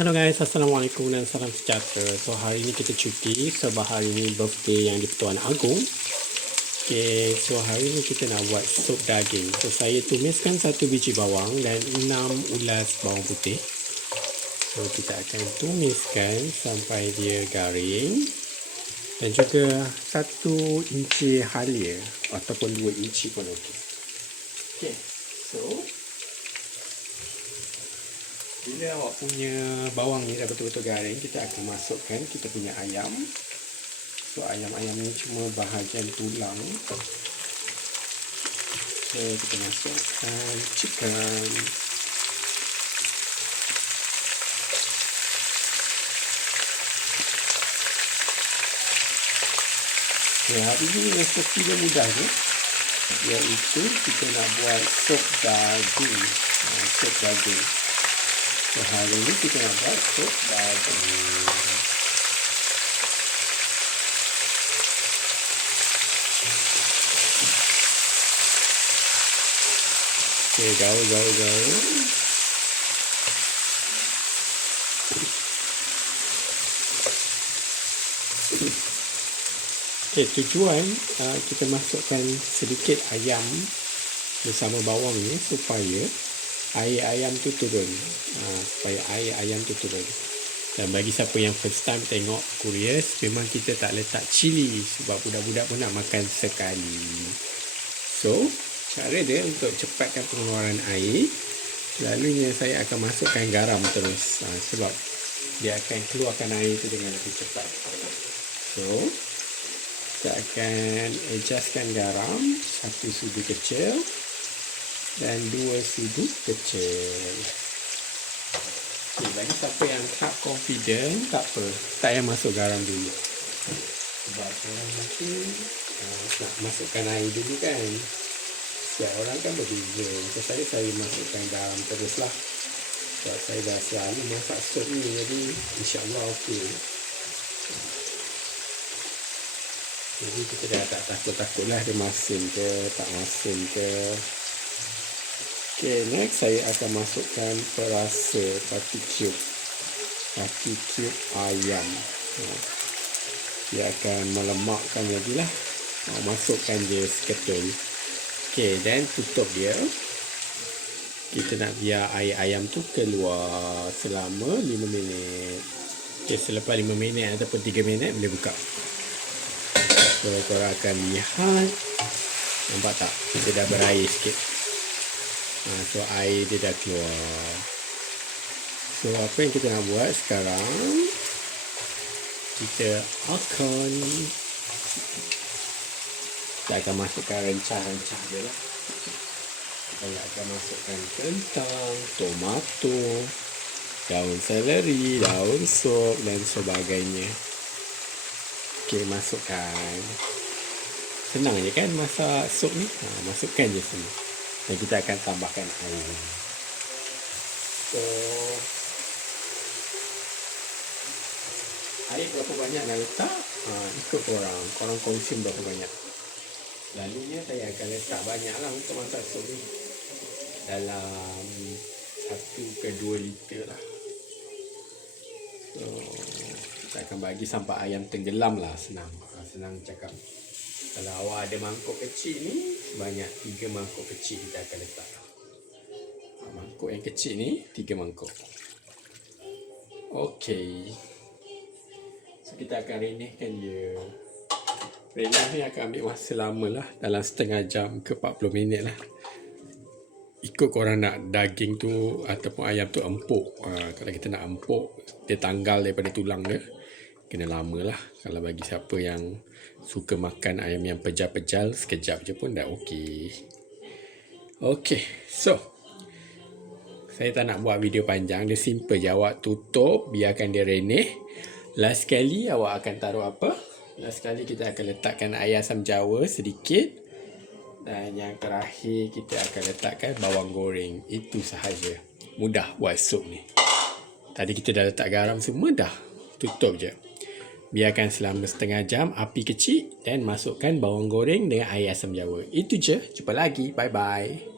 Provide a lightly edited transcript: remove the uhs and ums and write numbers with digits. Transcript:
Hello guys, Assalamualaikum dan salam sejahtera. So hari ini kita cuti sebab hari ini birthday yang di-Pertuan Agong. Okay, so hari ini kita nak buat sup daging. So saya tumiskan 1 biji bawang dan 6 ulas bawang putih. So kita akan tumiskan sampai dia garing. Dan juga 1 inci halia ataupun 2 inci pun okey. Okay, so bila awak punya bawang ni dah betul-betul garing, kita akan masukkan kita punya ayam. So ayam-ayam ni cuma bahagian tulang. So kita masukkan chicken. Okay, hari ni resepi dia mudah je, iaitu kita nak buat sup daging. Sup daging. So hari ini kita nak buat sup daging. Okay, gaul. Okay, tujuan kita masukkan sedikit ayam bersama bawang ni supaya air ayam tu turun. Dan bagi siapa yang first time tengok Curious, memang kita tak letak cili sebab budak-budak pun nak makan sekali. So cara dia untuk cepatkan pengeluaran air, selalunya saya akan masukkan garam terus, sebab dia akan keluarkan air itu dengan lebih cepat. So kita akan adjustkan garam 1 sudu kecil dan 2 sudu kecil. Okay, bagi siapa yang tak confident, tak apa, tak payah masuk garam dulu. Sebab orang mungkin nak masukkan air dulu kan. Setiap orang kan berbeza. Untuk saya masukkan garam teruslah. Sebab saya dah selalu masak sup ni, jadi insyaAllah okey. Jadi kita dah tak takut-takutlah dia masin ke, tak masin ke. Okay, next saya akan masukkan perasa parti cube ayam. Dia akan melemakkan lagi lah. Masukkan je seketul. Okay, dan tutup dia. Kita nak biar air ayam tu keluar selama 5 minit. Okay, selepas 5 minit ataupun 3 minit boleh buka. So korang akan lihat, nampak tak? Dia dah berair sikit. So air dia dah keluar. So apa yang kita nak buat sekarang, kita akan masukkan rencah-rencah dia lah. Kita akan masukkan kentang, tomato, daun seleri, daun sup dan sebagainya. Okay, masukkan. Senang je kan masak sup ni. Masukkan je semua. Dan kita akan tambahkan air. So air berapa banyak nak letak, ikut korang konsum berapa banyak. Lalunya saya akan letak banyak lah untuk masak sup ni, dalam 1 ke 2 liter lah. So kita akan bagi sampai ayam tenggelam lah. Senang cakap. Kalau awak ada mangkuk kecil ni, sebanyak 3 mangkuk kecil kita akan letak. Mangkuk yang kecil ni 3 mangkuk. Okey. So kita akan renehkan dia. Reneh ni akan ambil masa lama lah, dalam setengah jam ke 40 minit lah. Ikut korang nak daging tu ataupun ayam tu empuk. Kalau kita nak empuk, dia tanggal daripada tulang dia, kena lama lah. Kalau bagi siapa yang suka makan ayam yang pejal-pejal, sekejap je pun dah okey. Okey, so saya tak nak buat video panjang, dia simple je. Awak tutup, biarkan dia reneh. Last sekali awak akan taruh apa? Last sekali kita akan letakkan air asam jawa sedikit. Dan yang terakhir kita akan letakkan bawang goreng. Itu sahaja. Mudah buat sup ni. Tadi kita dah letak garam semua dah. Tutup je. Biarkan selama setengah jam, api kecil, dan masukkan bawang goreng dengan air asam jawa. Itu je. Jumpa lagi. Bye-bye.